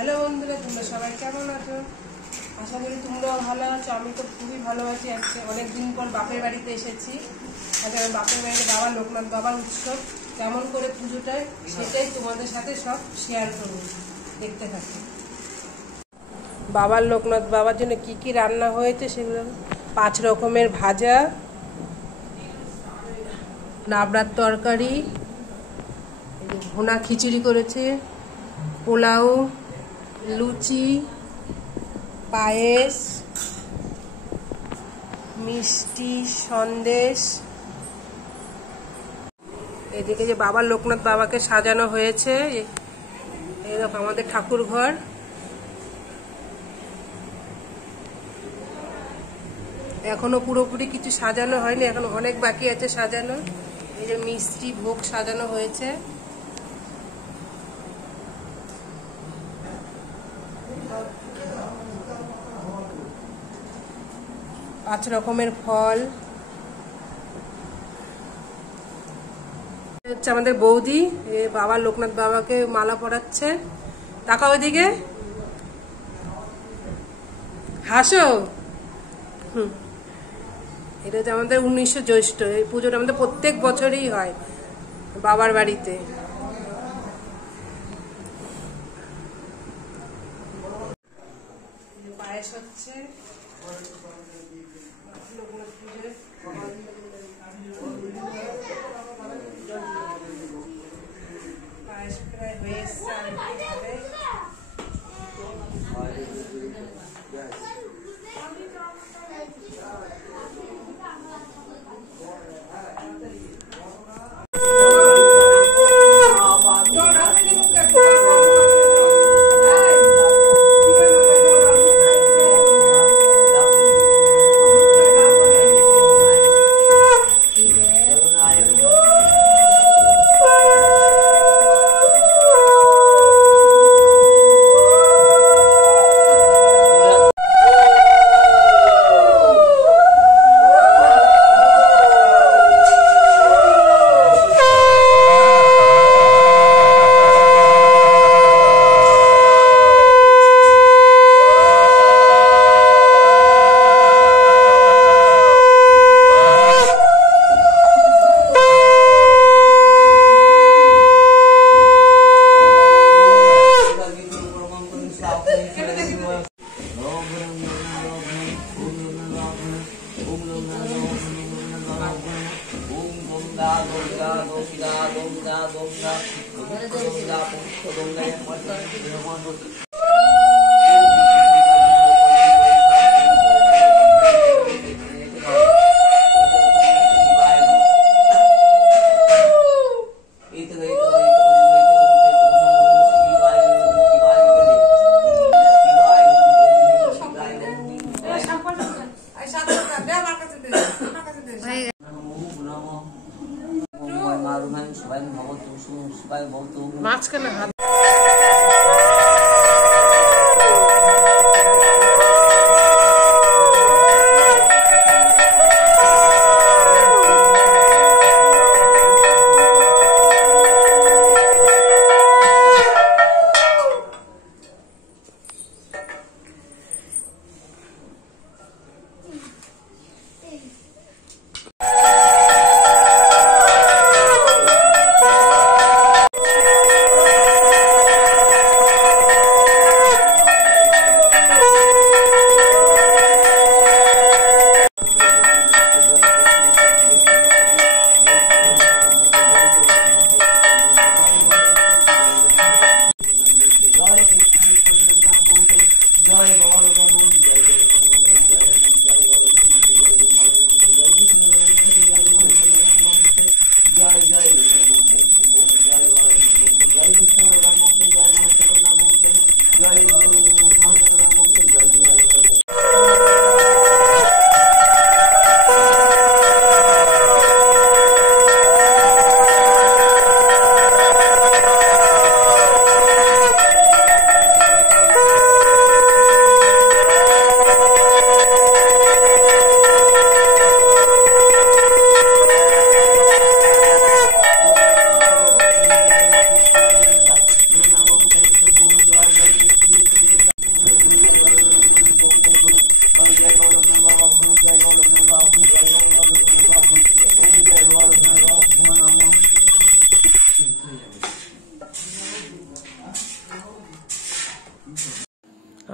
Hello বন্ধুরা, তোমরা সবাই কেমন আছো? আশা করি তোমরাও ভালো আছো। আমি তো খুবই ভালো আছি। আজকে অনেকদিন পর বাপের বাড়িতে এসেছি। আজকে বাপের বাড়িতে বাবা লোকনাথ বাবার উৎসব, কেমন করে পুজোটায় সেটাই তোমাদের সাথে সব শেয়ার করবো, দেখতে থাকি। বাবার লোকনাথ বাবার জন্য কি কি রান্না হয়েছে সেগুলো 5 রকমের ভাজা, লাবড়ার তরকারি, ভুনা খিচুড়ি করেছে, পোলাও, লুচি, পায়েস, মিষ্টি, সন্দেশ। এদিকে যে বাবার লোকনাথ বাবাকে সাজানো হয়েছে, এই দেখো আমাদের ঠাকুর ঘর। এখনো পুরোপুরি কিছু সাজানো হয়নি, এখন অনেক বাকি আছে সাজানো। এই যে মিষ্টি ভোগ সাজানো হয়েছে। পাঁচ রকমের ফল। হচ্ছে আমাদের বৌদি, বাবা লোকনাথ বাবাকে মালা পরাচ্ছে। তাকাও ওইদিকে, হাসো। এটা হচ্ছে আমাদের 19 জ্যৈষ্ঠ। এই পুজোটা আমাদের প্রত্যেক বছরই হয় বাবার বাড়িতে। পায়েস হচ্ছে লোকনাথ পুজোয়। পায়েস প্রায় হয়ে এসছে। মাঝখানে হাত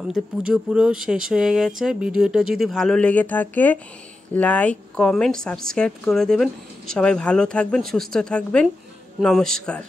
আমাদের পুজো পুরো শেষ হয়ে গেছে। ভিডিওটা যদি ভালো লেগে থাকে লাইক কমেন্ট সাবস্ক্রাইব করে দেবেন। সবাই ভালো থাকবেন, সুস্থ থাকবেন। নমস্কার।